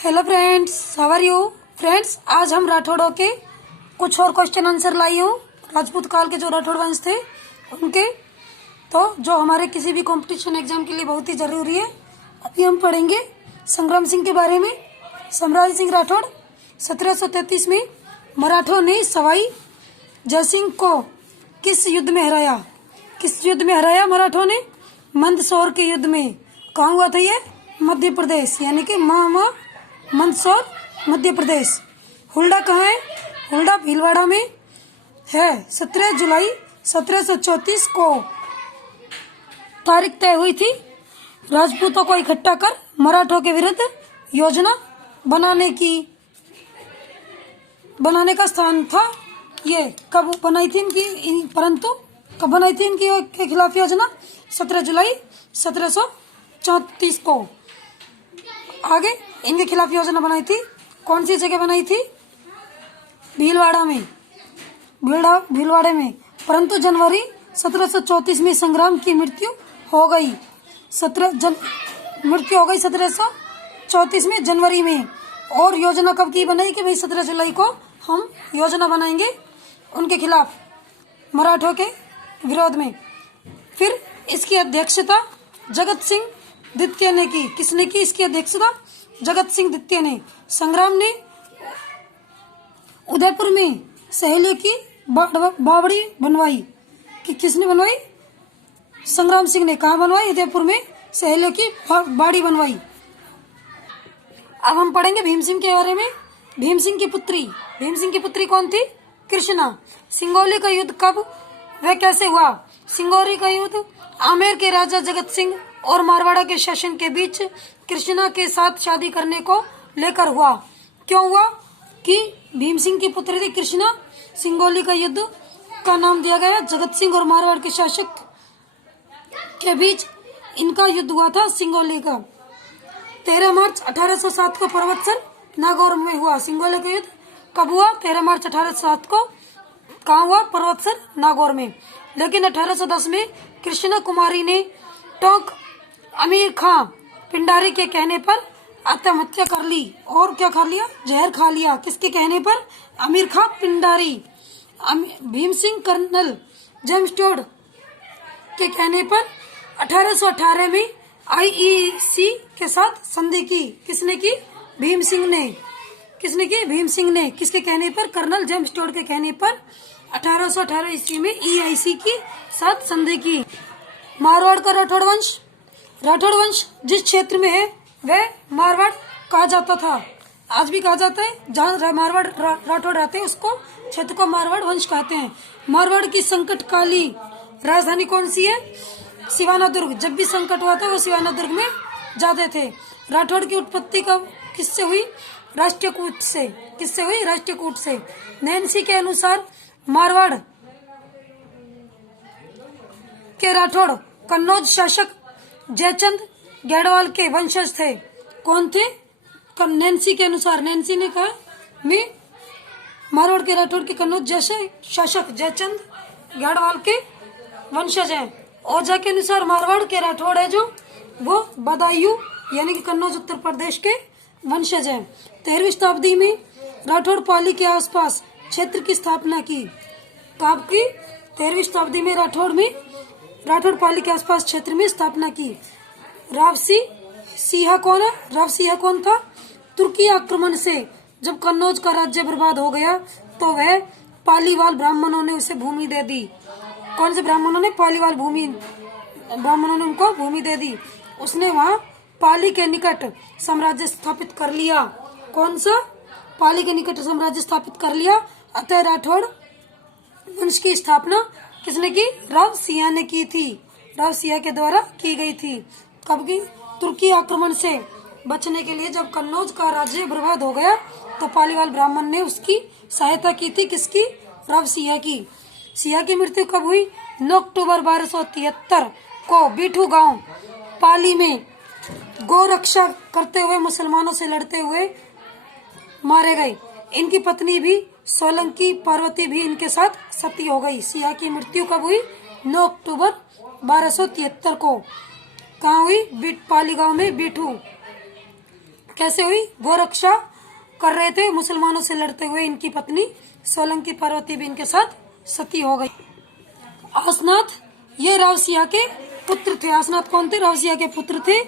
Hello friends, how are you friends. आज हम राठौड़ों के कुछ और क्वेश्चन आंसर लाई हूँ। राजपूत काल के जो राठौड़ वंश थे उनके, तो जो हमारे किसी भी कंपटीशन एग्जाम के लिए बहुत ही ज़रूरी है। अभी हम पढ़ेंगे संग्राम सिंह के बारे में। सम्राट सिंह राठौड़ 1733 में मराठों ने सवाई जयसिंह को किस युद्ध में हराया? किस युद्ध में हराया मराठों ने? मंदसौर के युद्ध में। कहाँ हुआ था ये? मध्य प्रदेश, यानी कि मंदसौर मध्य प्रदेश। हुल्डा कहाँ है? हुल्डा भीलवाड़ा में है। 17 जुलाई 1734 को तारीख तय हुई थी राजपूतों को इकट्ठा कर मराठों के विरुद्ध योजना बनाने का स्थान था ये। कब बनाई थी परंतु कब बनाई थी इनकी के खिलाफ योजना? 17 जुलाई 1734 को आगे इनके खिलाफ योजना बनाई थी। कौन सी जगह बनाई थी? भीलवाड़ा में, भीलवाड़े में। परंतु जनवरी 1734 में संग्राम की मृत्यु हो गई। 1734 में जनवरी में। और योजना कब की बनाई कि भाई 17 जुलाई को हम योजना बनाएंगे उनके खिलाफ, मराठों के विरोध में। फिर इसकी अध्यक्षता जगत सिंह द्वितीय ने की। किसने की इसकी अध्यक्षता? जगत सिंह द्वितीय ने। संग्राम ने उदयपुर में सहेलियों की बावड़ी बनवाई। कि किसने बनवाई? संग्राम सिंह ने। कहाँ बनवाई? उदयपुर में सहेलियों की बाड़ी बनवाई। अब हम पढ़ेंगे भीम सिंह के बारे में। भीम सिंह की पुत्री कौन थी? कृष्णा। सिंगोली का युद्ध कब वह कैसे हुआ? सिंगोली का युद्ध आमेर के राजा जगत सिंह और मारवाड़ा के शासन के बीच कृष्णा के साथ शादी करने को लेकर हुआ। क्यों हुआ? कि भीम सिंह की पुत्री थी कृष्णा। सिंगोली का युद्ध का नाम दिया गया जगत सिंह और मारवाड़ के शासक के बीच इनका युद्ध हुआ था सिंगोली का। 13 मार्च 1807 को पर्वतसर नागौर में हुआ। सिंगोली का युद्ध कब हुआ? 13 मार्च 1807 को। कहाँ हुआ? पर्वतसर नागौर में। लेकिन 1810 में कृष्णा कुमारी ने टोंक अमीर खां पिंडारी के कहने पर आत्महत्या कर ली। और क्या खा लिया? जहर खा लिया। किसके कहने पर? Amir Khan Pindari. Bhim Singh colonel James Tod के कहने पर 1818 में IEC के साथ संधि की। किसने की? भीम सिंह ने। किसने की? भीम सिंह ने। किसके कहने पर? कर्नल जेम्स टोड के कहने पर 1818 ईस्वी में EIC के साथ संधि की। मारवाड़ का राठौड़ वंश जिस क्षेत्र में है वह मारवाड़ कहा जाता था। आज भी कहा जाता है। जहाँ मारवाड़ राठौड़ रहते हैं उसको क्षेत्र को मारवाड़ वंश कहते हैं। मारवाड़ की संकटकाली राजधानी कौन सी है? सिवानादुर्ग। जब भी संकट हुआ था वो सिवानादुर्ग में जाते थे। राठौड़ की उत्पत्ति कब किससे हुई? राष्ट्रकूट से। किससे हुई? राष्ट्रकूट से। नैन्सी के अनुसार मारवाड़ के राठौड़ कन्नौज शासक जयचंद गढ़वाल के वंशज थे। कौन थे? नैन्सी के अनुसार। नैन्सी ने कहा मैं मारवाड़ के राठौड़ के कन्नौज जैसे शासक जयचंद गढ़वाल के वंशज हैं। ओझा के अनुसार मारवाड़ के राठौड़ है जो वो बदायूं यानी कि कन्नौज उत्तर प्रदेश के वंशज हैं। 13वीं शताब्दी में राठौड़ पाली के आसपास क्षेत्र की स्थापना की। कब की? 13वीं शताब्दी में राठौड़ पाली के आसपास क्षेत्र में स्थापना की। रावसी सिंह कौन है? राव सिंह कौन था? तुर्की आक्रमण से जब कन्नौज का राज्य बर्बाद हो गया तो वह पालीवाल ब्राह्मणों ने उसे भूमि दे दी। कौन से ब्राह्मणों ने? पालीवाल ब्राह्मणों ने उनको भूमि दे दी। उसने वहाँ पाली के निकट साम्राज्य स्थापित कर लिया। कौन सा? पाली के निकट साम्राज्य स्थापित कर लिया। अतः राठौड़ वंश की स्थापना किसने की? राव सिंह ने की थी। राव सिंह के द्वारा की गई थी। कब की? तुर्की आक्रमण से बचने के लिए जब कन्नौज का राज्य बर्बाद हो गया तो पालीवाल ब्राह्मण ने उसकी सहायता की थी। किसकी? राव सिंह की। सिंह की मृत्यु कब हुई? 9 अक्टूबर 1273 को बीठू गांव पाली में गौ रक्षा करते हुए मुसलमानों से लड़ते हुए मारे गए। इनकी पत्नी भी सोलंकी पार्वती भी इनके साथ सती हो गई। सिंह की मृत्यु कब हुई? 9 अक्टूबर 1273 को। कहाँ हुई? पाली गांव में बीठू कैसे हुई? गोरक्षा कर रहे थे मुसलमानों से लड़ते हुए इनकी पत्नी सोलंकी पार्वती भी इनके साथ सती हो गई। आसनाथ ये रावसिया के पुत्र थे। आसनाथ कौन थे? रावसिया के पुत्र थे।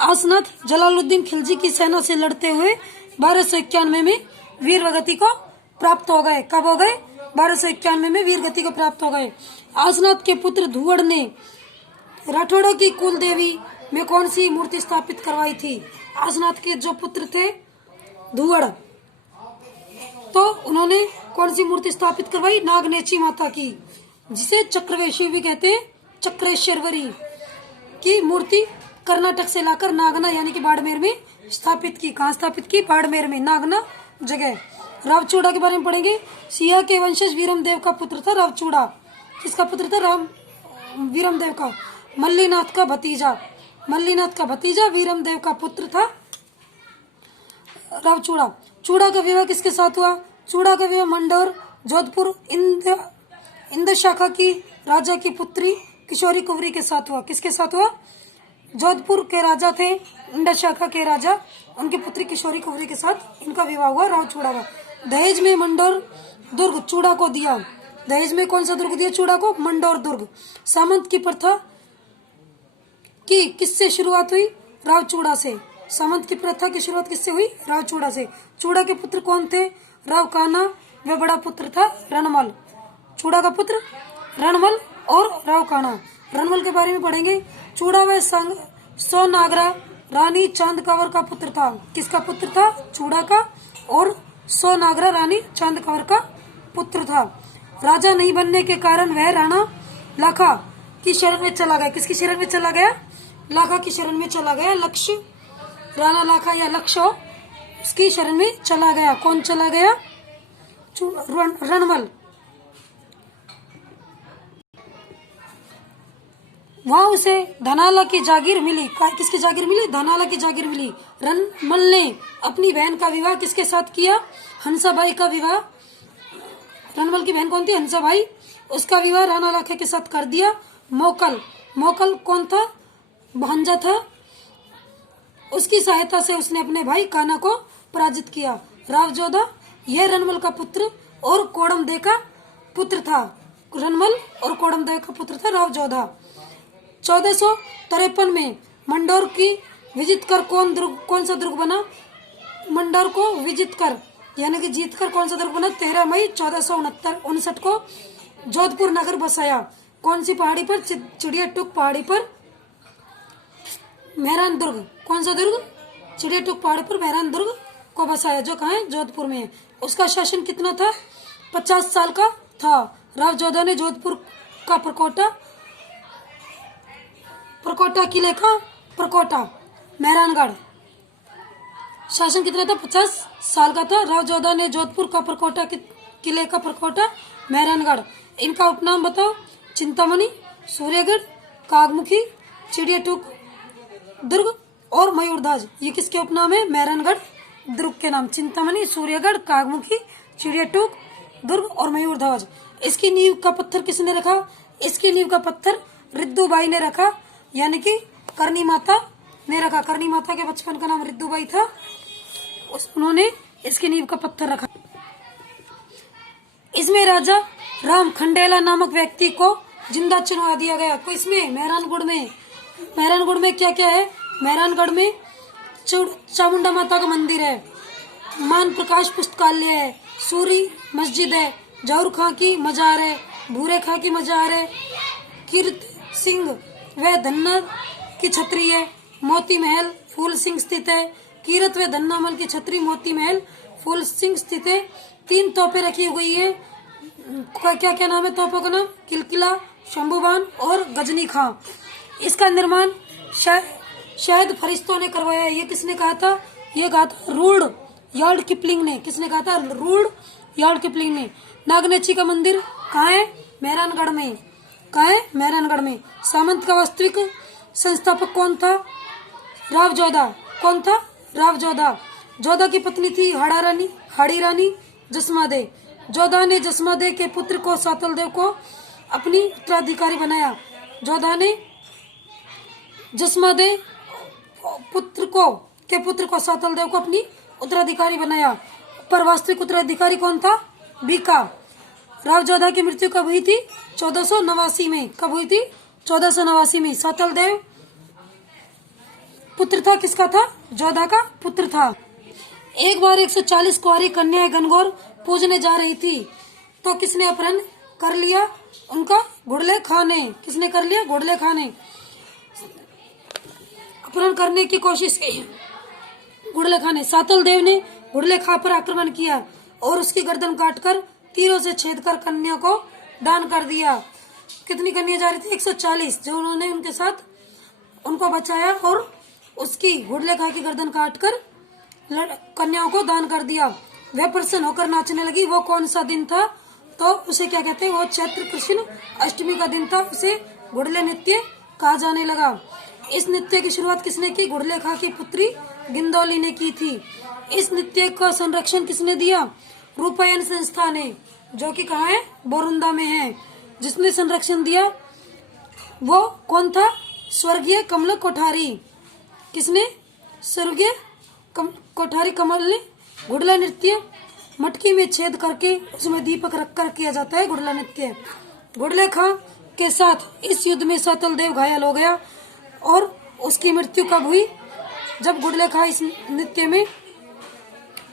आसनाथ जलालुद्दीन खिलजी की सेना से लड़ते हुए 1291 में वीर गति को प्राप्त हो गए। कब हो गए? 1291 में वीर गति को प्राप्त हो गए। आसनाथ के पुत्र धुवड़ ने राठौड़ों की कुल देवी में कौन सी मूर्ति स्थापित करवाई थी? आसनाथ के जो पुत्र थे धुवड़, तो उन्होंने कौन सी मूर्ति स्थापित करवाई? नागनेची माता की, जिसे चक्रवेशी भी कहते हैं, चक्रेश्वरी की मूर्ति कर्नाटक से लाकर नागना यानी कि बाड़मेर में स्थापित की। कहाँ स्थापित की? बाड़मेर में, नागना जगह। रावचूड़ा के बारे में पढ़ेंगे। सिया के वंशज वीरमदेव का पुत्र था रावचूड़ा। किसका पुत्र था? राम वीरमदेव का। मल्लीनाथ का भतीजा, मल्लीनाथ का भतीजा वीरमदेव का पुत्र था रावचूड़ा। चूड़ा का विवाह किसके साथ हुआ? चूड़ा का विवाह मंडोर जोधपुर इंद शाखा की राजा की पुत्री किशोरी कुंवरी के साथ हुआ। किसके साथ हुआ? जोधपुर के राजा थे इंड शाखा के राजा, उनकी पुत्री किशोरी कुंवरी के साथ इनका विवाह हुआ रावचूड़ा का। दहेज में मंडोर दुर्ग चूड़ा को दिया। दहेज में कौन सा दुर्ग दिया चूड़ा को? मंडोर दुर्ग। सामंत की प्रथा की किससे शुरुआत हुई? रावचूड़ा से। सामंत की प्रथा की शुरुआत किससे हुई? रावचूड़ा से। चूड़ा के पुत्र कौन थे? राव कान्हा व बड़ा पुत्र था रणमल। चूड़ा का पुत्र रणमल और राव कान्हा। रणमल के बारे में पढ़ेंगे। चूड़ा व सोनागरा रानी चांद कंवर का पुत्र था। किसका पुत्र था? चूड़ा का। और सोनागरा रानी चांद कंवर का पुत्र था। राजा नहीं बनने के कारण वह राणा लाखा की शरण में चला गया। किसकी शरण में चला गया? लाखा की शरण में चला गया। लक्ष्य राणा लाखा या लक्ष्य उसकी शरण में चला गया। कौन चला गया? रणमल। वहां उसे धनाला की जागीर मिली। किसकी जागीर मिली? धनाला की जागीर मिली। रणमल ने अपनी बहन का विवाह किसके साथ किया? हंसाबाई का विवाह। रणमल की बहन कौन थी? हंसाबाई। उसका विवाह राणा लाखे के साथ कर दिया। मोकल, मोकल कौन था? भांजा था। उसकी सहायता से उसने अपने भाई कान्हा को पराजित किया। रावजोधा यह रणमल का पुत्र और कोड़मदेव का पुत्र था। रणमल और कोड़मदेव का पुत्र था रावजोधा। 1453 में मंडोर की विजित कर कौन सा दुर्ग बना? मंडोर को विजित कर यानी कि जीत कर कौन सा दुर्ग बना? 13 मई 1459 को जोधपुर नगर बसाया। कौन सी पहाड़ी पर? चिड़िया टूक पहाड़ी पर मेहरान दुर्ग। कौन सा दुर्ग? चिड़िया टूक पहाड़ी पर मेहरान दुर्ग को बसाया, जो कहाँ है? जोधपुर में है। उसका शासन कितना था? 50 साल का था। रावजोधा ने जोधपुर का प्रकोटा किले का प्रकोटा मेहरानगढ़ शासन कितना था? 50 साल का था। रावजोधा ने जोधपुर का प्रकोटा किले का प्रकोटा मेहरानगढ़। इनका उपनाम बताओ। चिंतामणि, सूर्यगढ़, कागमुखी, चिड़िया टूक दुर्ग और मयूरध्वज। ये किसके उपनाम है? मेहरानगढ़ दुर्ग के नाम। चिंतामणि, सूर्यगढ़, कागमुखी, चिड़िया टूक दुर्ग और मयूरध्वज। इसकी नींव का पत्थर किसने रखा? इसकी नींव का पत्थर रिद्दूबाई ने रखा, यानी कि करनी माता ने रखा। करनी माता के बचपन का नाम रिद्दूबाई था। उन्होंने इसकी नींव का पत्थर रखा। इसमें राजा राम खंडेला नामक व्यक्ति को जिंदा चुनवा दिया गया। तो इसमें मेहरानगढ़ में क्या क्या है? मेहरानगढ़ में चामुंडा माता का मंदिर है, मान प्रकाश पुस्तकालय है, सूरी मस्जिद है, जौहर खां की मजार है, भूरे खां की मजार है, कीर्त सिंह व धन्ना की छतरी है, मोती महल फूल सिंह स्थित है। कीरत व धन्नामल की छतरी मोती महल फूल सिंह स्थित है। 3 तोपें रखी हुई है। क्या क्या नाम है तोपों का नाम? किलकिला, शंभुबान और गजनी खां। इसका निर्माण शायद फरिश्तों ने करवाया है। ये किसने कहा था? ये कहा था रूड यार्ड किपलिंग ने। किसने कहा था? रूड यार्ड किपलिंग ने। नागनेची का मंदिर कहाँ है? मेहरानगढ़ में। कहाँ है? मेहरानगढ़ में। सामंत का वास्तविक संस्थापक कौन था? रावजोधा। कौन था? रावजोधा। जोधा की पत्नी थी हाड़ी रानी जसमादे। जोधा ने जसमादे के पुत्र को सातलदेव को अपनी उत्तराधिकारी बनाया। जोधा ने जसमादे पुत्र को के पुत्र को सातल देव को अपनी उत्तराधिकारी बनाया, पर वास्तविक उत्तराधिकारी कौन था? बीका। राव जोधा की मृत्यु कब हुई थी? 1489 में। कब हुई थी? 1489 में। सातल देव पुत्र था, किसका था? जोधा का पुत्र था। एक बार 140 कुंवारी कन्याएं गणगौर पूजने जा रही थी तो किसने अपहरण कर लिया? उनका घुड़ले खां ने। किसने कर लिया? घुड़ले खां ने अपहरण करने की कोशिश की। घुड़ले खां ने। सातल देव ने घुड़ले खां पर आक्रमण किया और उसकी गर्दन काटकर तीरों से छेदकर कन्या को दान कर दिया। कितनी कन्या जा रही थी? 140, जो उन्होंने उनके साथ उनको बचाया और उसकी घुड़ले खां की गर्दन काटकर कन्याओं को दान कर दिया। वह प्रसन्न होकर नाचने लगी। वो कौन सा दिन था? तो उसे क्या कहते हैं? वो चैत्र कृष्ण अष्टमी का दिन था। उसे घुड़ले नृत्य कहा जाने लगा। इस नृत्य की शुरुआत किसने की? घुड़ले खां की पुत्री गिंदौली ने की थी। इस नृत्य का संरक्षण किसने दिया? रूपायन संस्था ने, जो कि कहाँ है? बोरुंदा में है। जिसने संरक्षण दिया वो कौन था? स्वर्गीय कमल कोठारी। किसने? स्वर्गीय कोठारी कमल ने। घुड़ला नृत्य मटकी में छेद करके उसमें दीपक रखकर किया जाता है घुड़ला नृत्य। घुड़ले खां के साथ इस युद्ध में सातल देव घायल हो गया और उसकी मृत्यु कब हुई? जब घुड़ले खां इस नृत्य में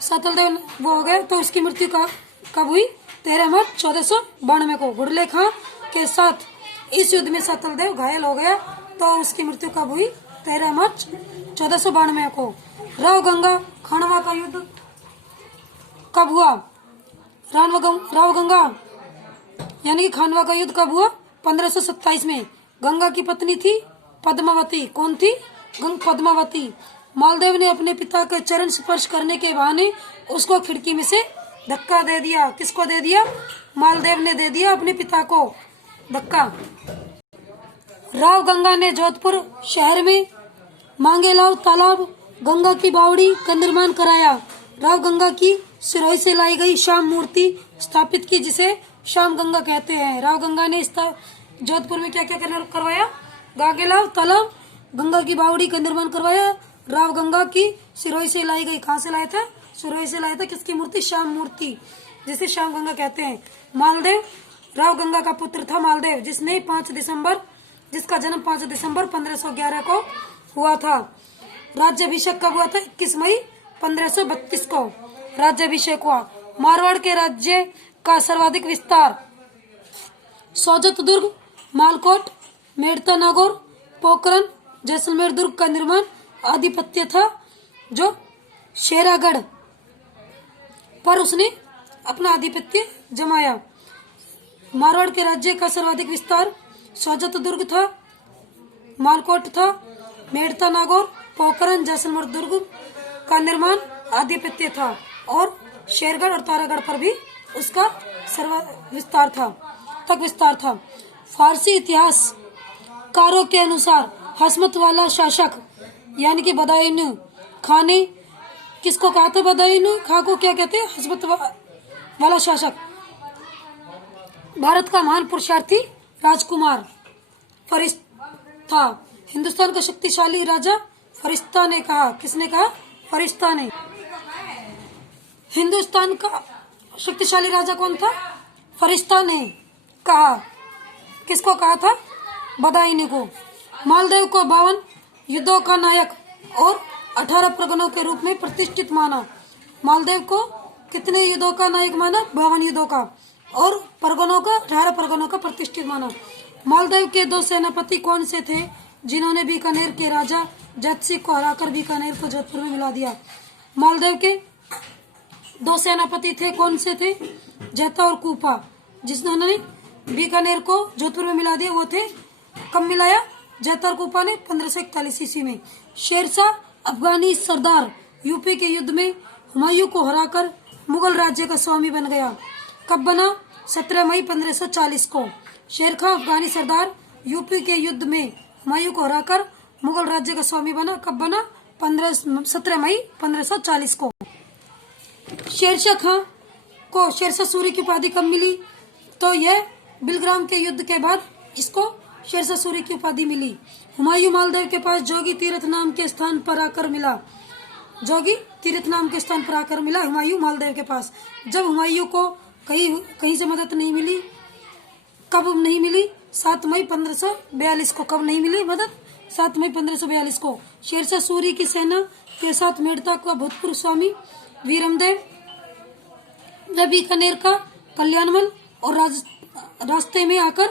सातल देव वो हो गए तो उसकी मृत्यु कब हुई? 13 मार्च 1492 को। घुड़ले खां के साथ इस युद्ध में सातल देव घायल हो गया तो उसकी मृत्यु कब हुई? 13 मार्च 1492 को। राव गंगा खानवा का युद्ध कब हुआ? राव गंगा यानी कि खानवा का युद्ध कब हुआ? 1527 में। गंगा की पत्नी थी पद्मावती। कौन थी? पद्मावती। मालदेव ने अपने पिता के चरण स्पर्श करने के बहाने उसको खिड़की में से धक्का दे दिया। किसको दे दिया? मालदेव ने दे दिया अपने पिता को धक्का। राव गंगा ने जोधपुर शहर में मांगेलाव तालाब गंगा की बावड़ी का निर्माण कराया। राव गंगा की सिरोही से लाई गई श्याम मूर्ति स्थापित की, जिसे श्याम गंगा कहते हैं। राव गंगा ने जोधपुर में क्या क्या करवाया? गांगेलाव तालाब गंगा की बावड़ी का निर्माण करवाया। राव गंगा की सिरोही से लाई गई। कहाँ से लाया था? सिरोही से लाया था। किसकी मूर्ति? श्याम मूर्ति, जिसे श्याम गंगा कहते हैं। मालदेव राव गंगा का पुत्र था। मालदेव जिसका जन्म 5 दिसंबर 1511 को हुआ था। राज्याभिषेक कब हुआ था? 21 मई 1532 को राज्याभिषेक हुआ। मारवाड़ के राज्य का सर्वाधिक विस्तार सोजत दुर्ग, मालकोट, मेड़ता नागौर, पोखरन, जैसलमेर दुर्ग का निर्माण आधिपत्य था, जो शेरागढ़ पर उसने अपना आधिपत्य जमाया। मारवाड़ के राज्य का सर्वाधिक विस्तार सोजत दुर्ग था, मालकोट था, मेड़ता नागौर, पोखरन, जैसलमेर दुर्ग का निर्माण आधिपत्य था और शेरगढ़ और तारागढ़ पर भी उसका विस्तार था। फारसी इतिहासकारों के अनुसार हसमत वाला शासक यानी कि बदायूं खां ने किसको कहा था? बदायूं खां को क्या कहते हैं? हसमत वाला शासक। भारत का महान पुरुषार्थी राजकुमार फरिश्ता। हिंदुस्तान का शक्तिशाली राजा फरिश्ता ने कहा। किसने कहा? फरिश्ता ने। हिंदुस्तान का शक्तिशाली राजा कौन था? फरिश्ता ने कहा। किसको कहा था? बदायूं को। मालदेव को 52 युद्धों का नायक और 18 परगनों के रूप में प्रतिष्ठित माना। मालदेव को कितने युद्धों का नायक माना? 52 युद्धों का, और परगनों का 18 परगनों का प्रतिष्ठित माना। मालदेव के 2 सेनापति कौन से थे जिन्होंने बीकानेर के राजा जत सिंह को हराकर बीकानेर को जोधपुर में मिला दिया? मालदेव के 2 सेनापति थे, कौन से थे? जैता और कूपा, जिन्होंने बीकानेर को जोधपुर में मिला दिया। वो थे, कब मिलाया? जैता और कूपा ने 1541 ईस्वी में। शेरशाह अफगानी सरदार यूपी के युद्ध में हुमायूं को हराकर मुगल राज्य का स्वामी बन गया। कब बना? 17 मई 1540 को। शेरशाह अफगानी सरदार यूपी के युद्ध में हुमायूं को हराकर मुगल राज्य का स्वामी बना। कब बना? 17 मई 1540 को। शेरशाह खां को शेरशाह सूरी की उपाधि कब मिली? तो यह बिलग्राम के युद्ध के बाद इसको शेरशाह सूरी की उपाधि मिली। हुमायूं मालदेव के पास जोगी तीर्थ नाम के स्थान पर आकर मिला। जोगी तीर्थ नाम के स्थान पर आकर मिला हुमायूं मालदेव के पास। जब हुमायूं को कहीं से मदद नहीं मिली, कब नहीं मिली? 7 मई 1542 को। कब नहीं मिली मदद? 7 मई 1542 को। शेरशाह सूरी की सेना के साथ मेड़ता का भूतपूर्व स्वामी वीरमदेव व बीकानेर का कल्याणमल और रास्ते में आकर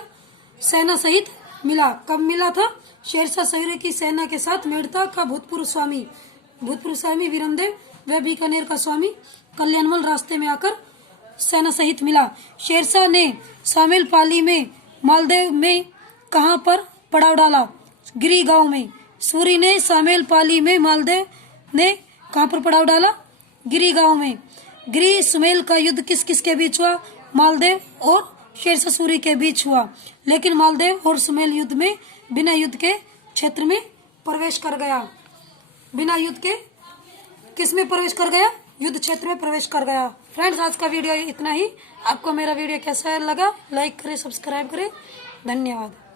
सेना सहित मिला। कब मिला था? शेरशाह सूरी की सेना के साथ मेड़ता का भूतपूर्व स्वामी वीरमदेव व बीकानेर का स्वामी कल्याणमल रास्ते में आकर सेना सहित मिला। शेरशाह ने शामिल पाली में मालदेव में कहां पर पड़ाव डाला? गिरी गांव में। सूरी ने शामिल पाली में मालदेव ने कहां पर पड़ाव डाला? गिरी गांव में। गिरी सुमेल का युद्ध किस किस के बीच हुआ? मालदेव और शेरशाह सूरी के बीच हुआ, लेकिन मालदेव और सुमेल युद्ध में बिना युद्ध के क्षेत्र में प्रवेश कर गया। बिना युद्ध के किस में प्रवेश कर गया? युद्ध क्षेत्र में प्रवेश कर गया। फ्रेंड्स, आज का वीडियो इतना ही। आपको मेरा वीडियो कैसा लगा? लाइक करें, सब्सक्राइब करें। धन्यवाद।